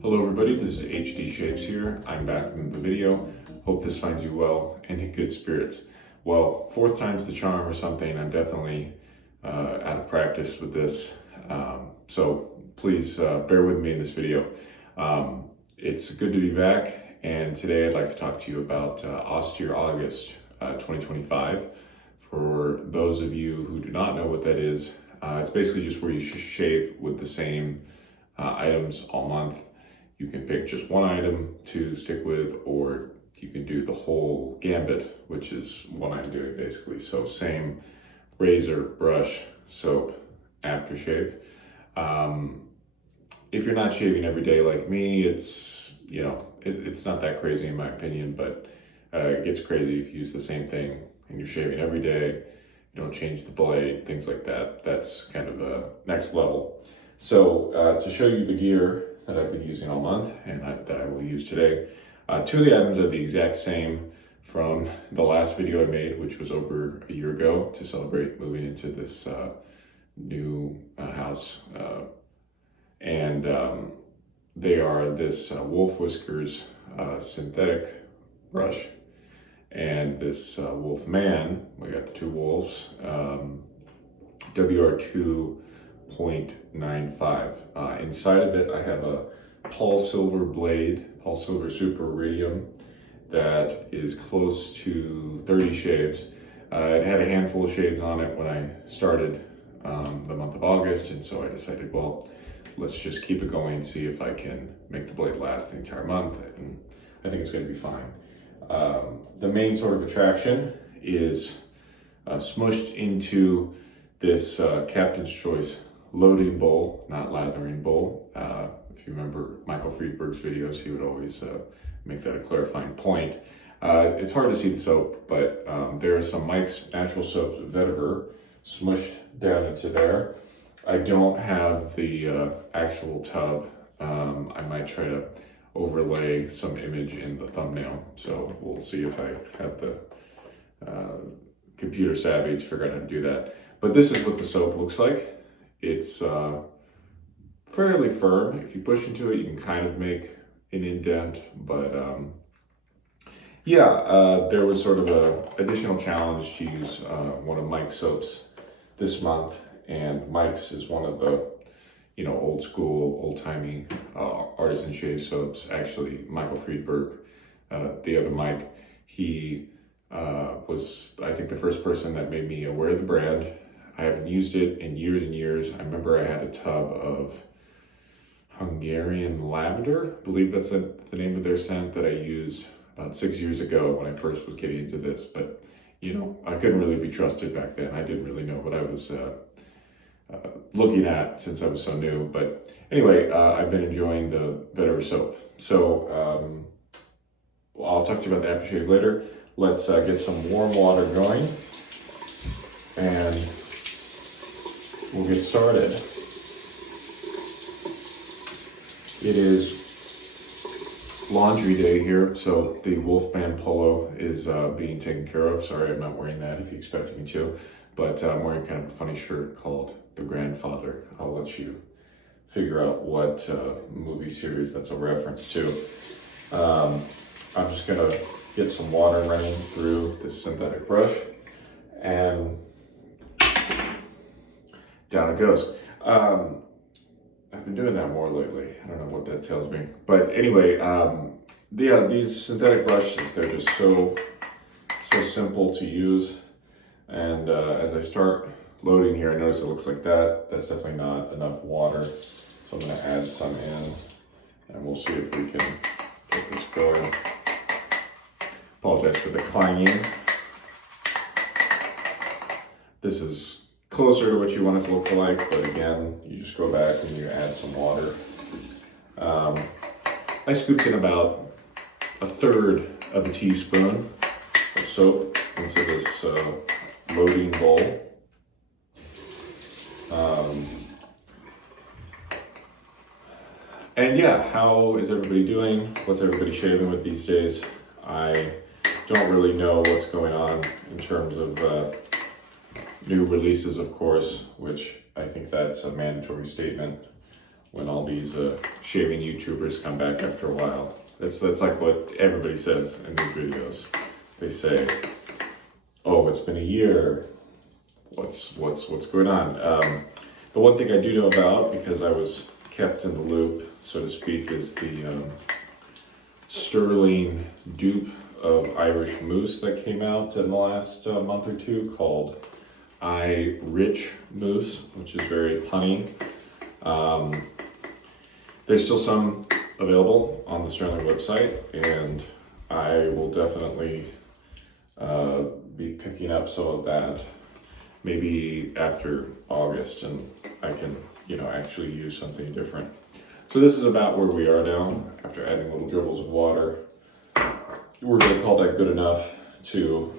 Hello everybody, this is HD Shapes here. I'm back in the video. Hope this finds you well and in good spirits. Well, fourth time's the charm or something. I'm definitely out of practice with this. So please bear with me in this video. It's good to be back, and today I'd like to talk to you about Austere August 2025. For those of you who do not know what that is, it's basically just where you shave with the same items all month. You can pick just one item to stick with, or you can do the whole gambit, which is what I'm doing basically. So same razor, brush, soap, aftershave. If you're not shaving every day like me, it's not that crazy in my opinion, but it gets crazy if you use the same thing and you're shaving every day. You don't change the blade, things like that. That's kind of a next level. So to show you the gear that I've been using all month and that I will use today, two of the items are the exact same from the last video I made, which was over a year ago to celebrate moving into this new house. They are this Whiskers synthetic brush and this Wolfman. We got the two wolves, WR2 0.95. Inside of it, I have a Polsilver blade, Polsilver Super Iridium, that is close to 30 shaves. It had a handful of shaves on it when I started the month of August, and so I decided, well, let's just keep it going, see if I can make the blade last the entire month, and I think it's going to be fine. The main sort of attraction is smushed into this Captain's Choice loading bowl, not lathering bowl. If you remember Michael Friedberg's videos, he would always make that a clarifying point. It's hard to see the soap, but there are some Mike's Natural Soaps Vetiver smushed down into there. I don't have the actual tub. I might try to overlay some image in the thumbnail, so we'll see if I have the computer savvy to figure out how to do that. But this is what the soap looks like. It's fairly firm. If you push into it, you can kind of make an indent, but there was sort of a additional challenge to use one of Mike's soaps this month, and Mike's is one of the old school, old-timey artisan shave soaps. Actually, Michael Friedberg, the other Mike, he was, I think, the first person that made me aware of the brand. I haven't used it in years and years. I remember I had a tub of Hungarian Lavender, I believe that's the name of their scent, that I used about 6 years ago when I first was getting into this. But, I couldn't really be trusted back then. I didn't really know what I was looking at since I was so new. But anyway, I've been enjoying the Vetiver soap. So I'll talk to you about the aftershave later. Let's get some warm water going, and we'll get started. It is laundry day here, so the Wolfman polo is being taken care of. Sorry, I'm not wearing that if you expected me to, but I'm wearing kind of a funny shirt called The Grandfather. I'll let you figure out what movie series that's a reference to. I'm just gonna get some water running through this synthetic brush, and down it goes. I've been doing that more lately. I don't know what that tells me. But anyway, these synthetic brushes, they're just so simple to use. And as I start loading here, I notice it looks like that. That's definitely not enough water. So I'm gonna add some in, and we'll see if we can get this going. Apologize for the clanging. This is closer to what you want it to look like, but again, you just go back and you add some water. I scooped in about 1/3 of a teaspoon of soap into this loading bowl. And yeah, how is everybody doing? What's everybody shaving with these days? I don't really know what's going on in terms of new releases, of course, which I think that's a mandatory statement when all these shaving YouTubers come back after a while. That's like what everybody says in these videos. They say, "Oh, it's been a year. What's going on?" The one thing I do know about, because I was kept in the loop, so to speak, is the sterling dupe of Irish Moose that came out in the last month or two, called Rich Moose, which is very punny. There's still some available on the Sterling website, and I will definitely be picking up some of that maybe after August, and I can, actually use something different. So this is about where we are now after adding little dribbles of water. We're going to call that good enough to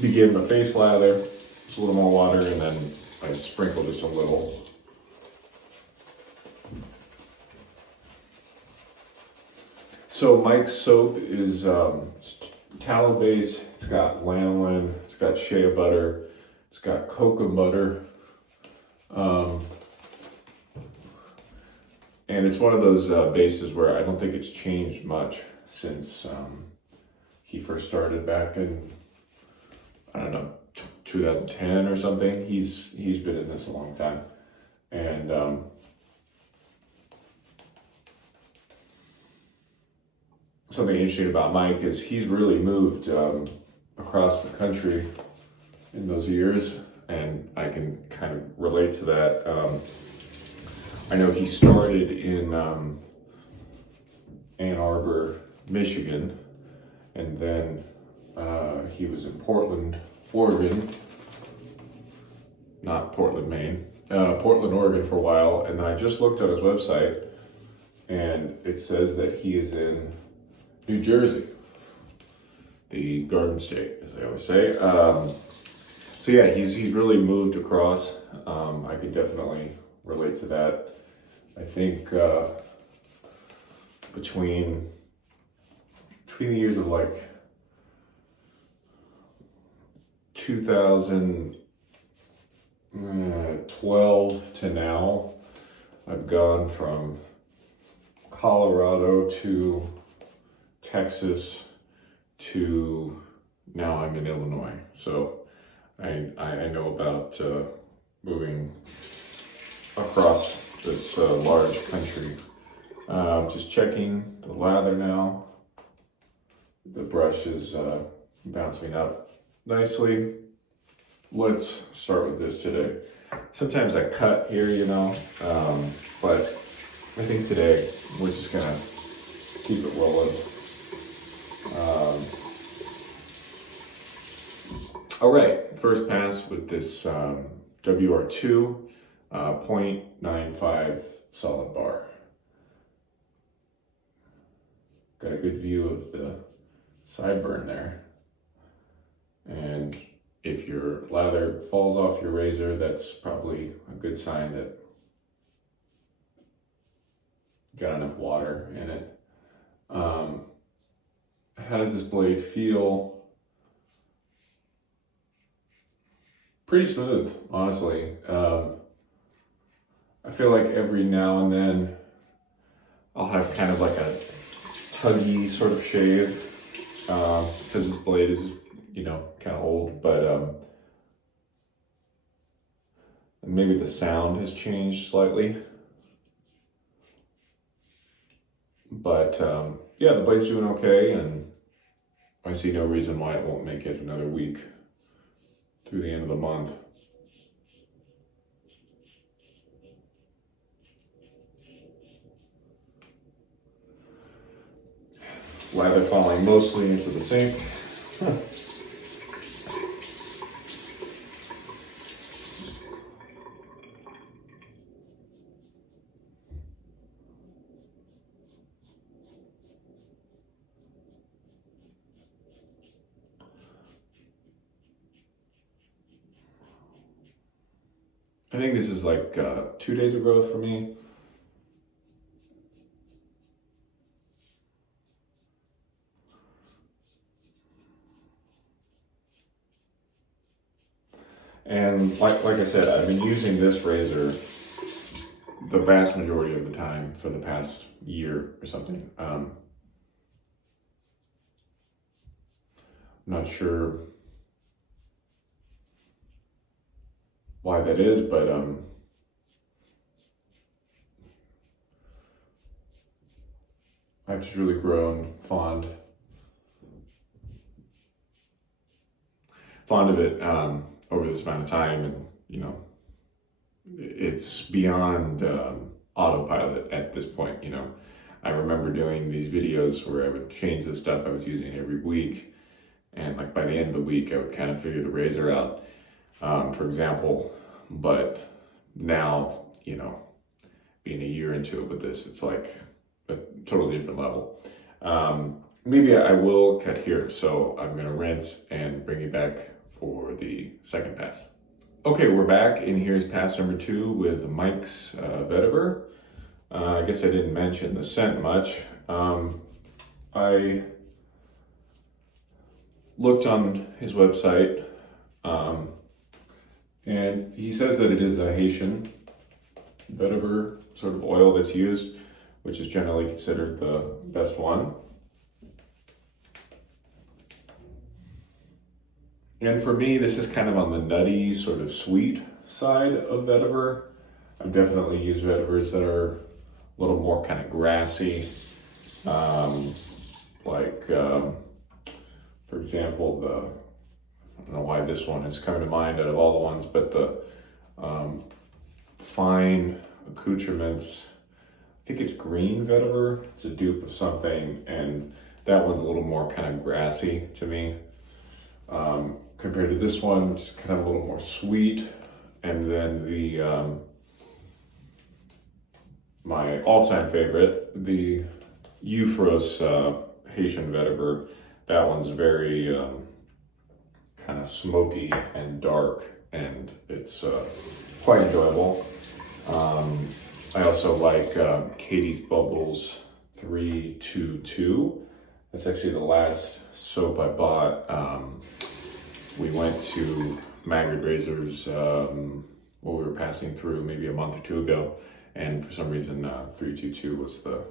begin the face lather. Just a little more water, and then I sprinkle just a little. So Mike's soap is tallow based. It's got lanolin, it's got shea butter, it's got cocoa butter. And it's one of those bases where I don't think it's changed much since he first started back in, 2010 or something. He's been in this a long time. And something interesting about Mike is he's really moved across the country in those years, and I can kind of relate to that. I know he started in Ann Arbor, Michigan, and then he was in Portland, Oregon, not Portland, Maine, Portland, Oregon for a while, and then I just looked on his website, and it says that he is in New Jersey, the Garden State, as I always say. So yeah, he's really moved across. I could definitely relate to that. I think between the years of like 2012 to now, I've gone from Colorado to Texas to now I'm in Illinois. So I know about moving across this large country. Just checking the lather now. The brush is bouncing up nicely. Let's start with this today. Sometimes I cut here, but I think today we're just gonna keep it rolling. All right, first pass with this WR2 0.95 solid bar. Got a good view of the sideburn there. And if your lather falls off your razor, that's probably a good sign that you got enough water in it. How does this blade feel? Pretty smooth, honestly. I feel like every now and then I'll have kind of like a tuggy sort of shave because this blade is, kind of old, but maybe the sound has changed slightly. But yeah, the blade's doing okay, and I see no reason why it won't make it another week through the end of the month. Lather falling mostly into the sink. I think this is like 2 days of growth for me. And like I said, I've been using this razor the vast majority of the time for the past year or something. I'm not sure why that is, but I've just really grown fond of it over this amount of time, and you know, it's beyond autopilot at this point. You know, I remember doing these videos where I would change the stuff I was using every week, and like by the end of the week I would kind of figure the razor out, for example. But now, you know, being a year into it with this, it's like a totally different level. Maybe I will cut here, so I'm gonna rinse and bring you back for the second pass. Okay, we're back, and here's pass number 2 with Mike's Vetiver. I guess I didn't mention the scent much. I looked on his website, and he says that it is a Haitian vetiver sort of oil that's used, which is generally considered the best one. And for me, this is kind of on the nutty, sort of sweet side of vetiver. I've definitely used vetivers that are a little more kind of grassy, for example, I don't know why this one is coming to mind out of all the ones, but the fine accoutrements, I think it's green vetiver. It's a dupe of something, and that one's a little more kind of grassy to me, compared to this one, which is kind of a little more sweet. And then the my all-time favorite, the Euphros Haitian vetiver. That one's very kind of smoky and dark, and it's quite enjoyable. I also like Katie's Bubbles 322. That's actually the last soap I bought. We went to Magrid Razors while we were passing through maybe a month or two ago, and for some reason 322 was the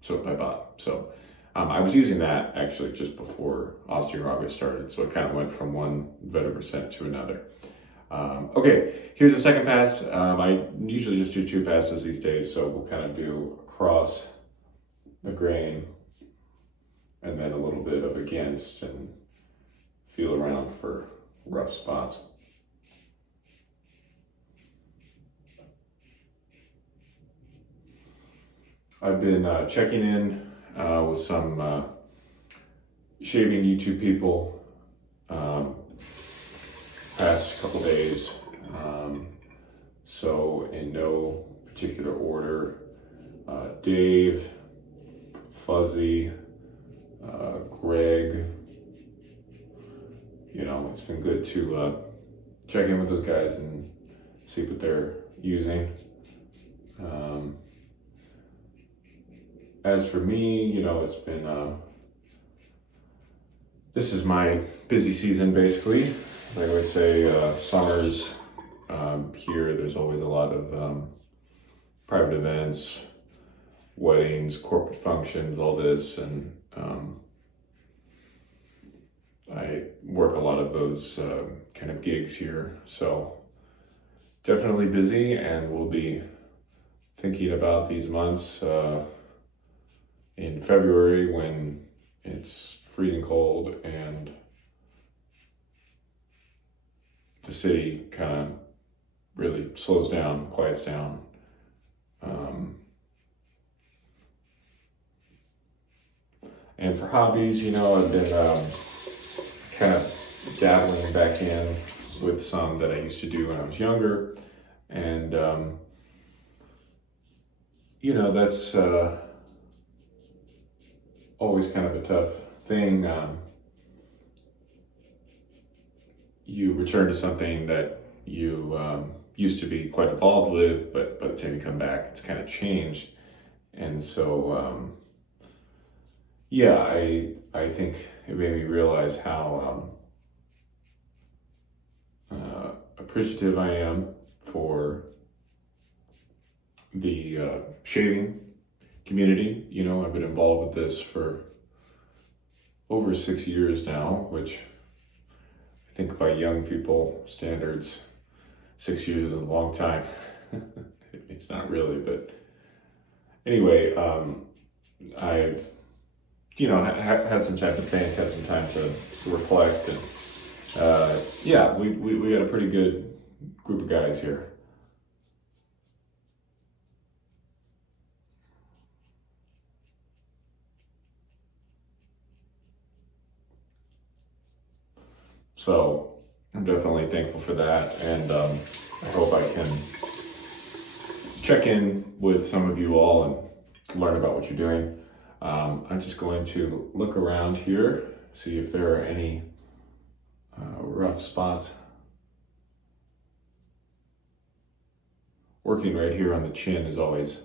soap I bought. So I was using that actually just before Austere August started, so it kind of went from one vetiver scent to another. Okay, here's the second pass. I usually just do 2 passes these days, so we'll kind of do across the grain and then a little bit of against, and feel around for rough spots. I've been checking in with some shaving YouTube people past couple days. So in no particular order, Dave, Fuzzy, Greg. You know, it's been good to check in with those guys and see what they're using. As for me, you know, it's been, this is my busy season basically. Like I always say, summers here, there's always a lot of private events, weddings, corporate functions, all this, and I work a lot of those kind of gigs here, so definitely busy, and we'll be thinking about these months in February when it's freezing cold and the city kind of really slows down, quiets down. And for hobbies, you know, I've been kind of dabbling back in with some that I used to do when I was younger, and you know, that's always kind of a tough thing. You return to something that you used to be quite involved with, but by the time you come back, it's kind of changed. And so, yeah, I think it made me realize how appreciative I am for the shaving community. You know, I've been involved with this for over 6 years now, which I think by young people standards, 6 years is a long time. It's not really, but anyway, I've, you know, had some time to think, had some time to reflect, and yeah, we got a pretty good group of guys here. So I'm definitely thankful for that, and I hope I can check in with some of you all and learn about what you're doing. I'm just going to look around here, see if there are any rough spots. Working right here on the chin is always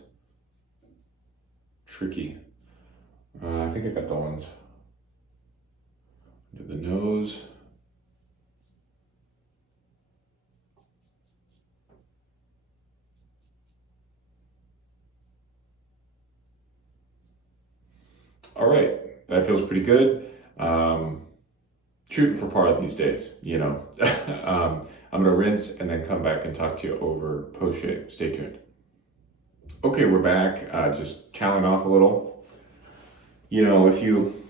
tricky. I think I got the ones under the nose. All right, that feels pretty good. Shooting for par these days, you know. I'm gonna rinse and then come back and talk to you over post shave. Stay tuned. Okay, we're back. Just toweling off a little. You know, if you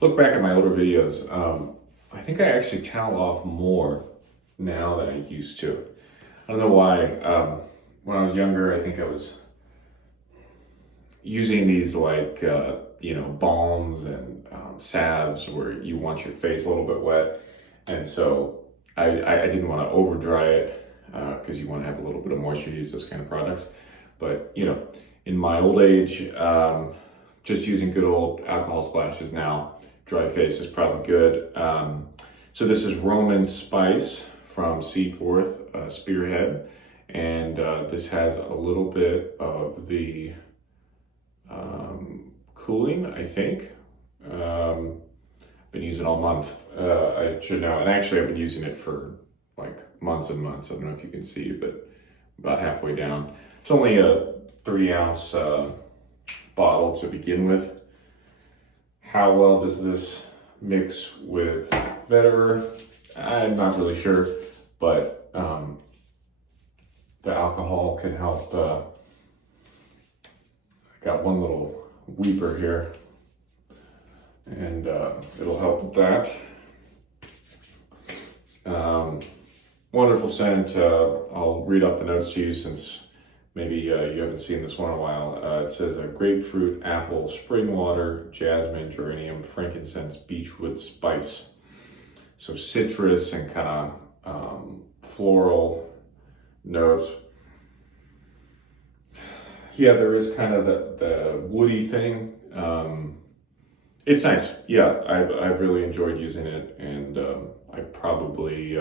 look back at my older videos, I think I actually towel off more now than I used to. I don't know why. When I was younger, I think I was using these like, you know, balms and salves where you want your face a little bit wet. And so I didn't want to over dry it because you want to have a little bit of moisture to use those kind of products. But, you know, in my old age, just using good old alcohol splashes now, dry face is probably good. So this is Roman Spice from Seaforth Spearhead. And this has a little bit of the cooling, I think. Been using it all month. I should know. And actually I've been using it for like months and months. I don't know if you can see, but about halfway down. It's only a 3-ounce bottle to begin with. How well does this mix with Vetiver? I'm not really sure, but the alcohol can help. I got one little weeper here, and it'll help with that. Wonderful scent. I'll read off the notes to you since maybe you haven't seen this one in a while. It says grapefruit, apple, spring water, jasmine, geranium, frankincense, beechwood, spice. So citrus and kind of floral notes. Yeah, there is kind of the woody thing. It's nice. Yeah, I've really enjoyed using it, and I probably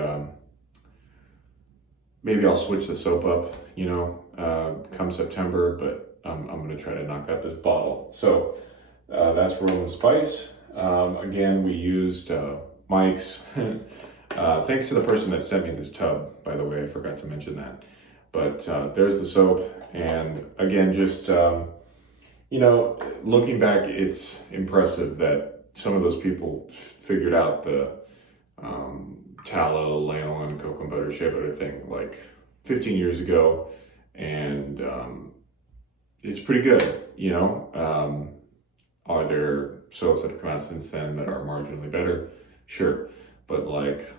maybe I'll switch the soap up, you know, come September, but I'm gonna try to knock out this bottle. So that's Roman Spice. Again, we used Mike's. Thanks to the person that sent me this tub, by the way, I forgot to mention that. But there's the soap, and again, just you know, looking back, it's impressive that some of those people figured out the tallow, lanolin, cocoa butter, shea butter thing like 15 years ago, and it's pretty good, you know. Are there soaps that have come out since then that are marginally better? Sure, but like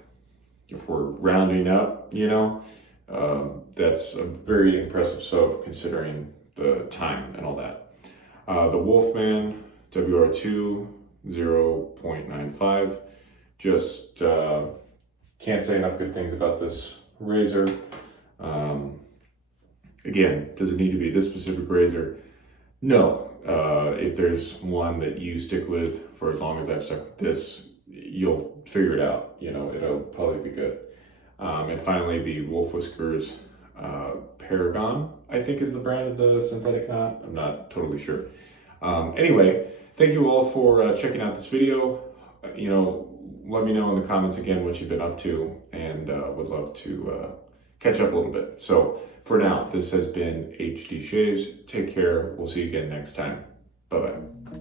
if we're rounding up, you know, that's a very impressive soap considering the time and all that. The Wolfman WR2 0.95. Just can't say enough good things about this razor. Again, does it need to be this specific razor? No. If there's one that you stick with for as long as I've stuck with this, you'll figure it out. You know, it'll probably be good. And finally, the Whiskers Paragon, I think is the brand of the synthetic knot. I'm not totally sure. Anyway, thank you all for checking out this video. You know, let me know in the comments again what you've been up to, and would love to catch up a little bit. So For now, this has been HD Shaves. Take care. We'll see you again next time. Bye-bye.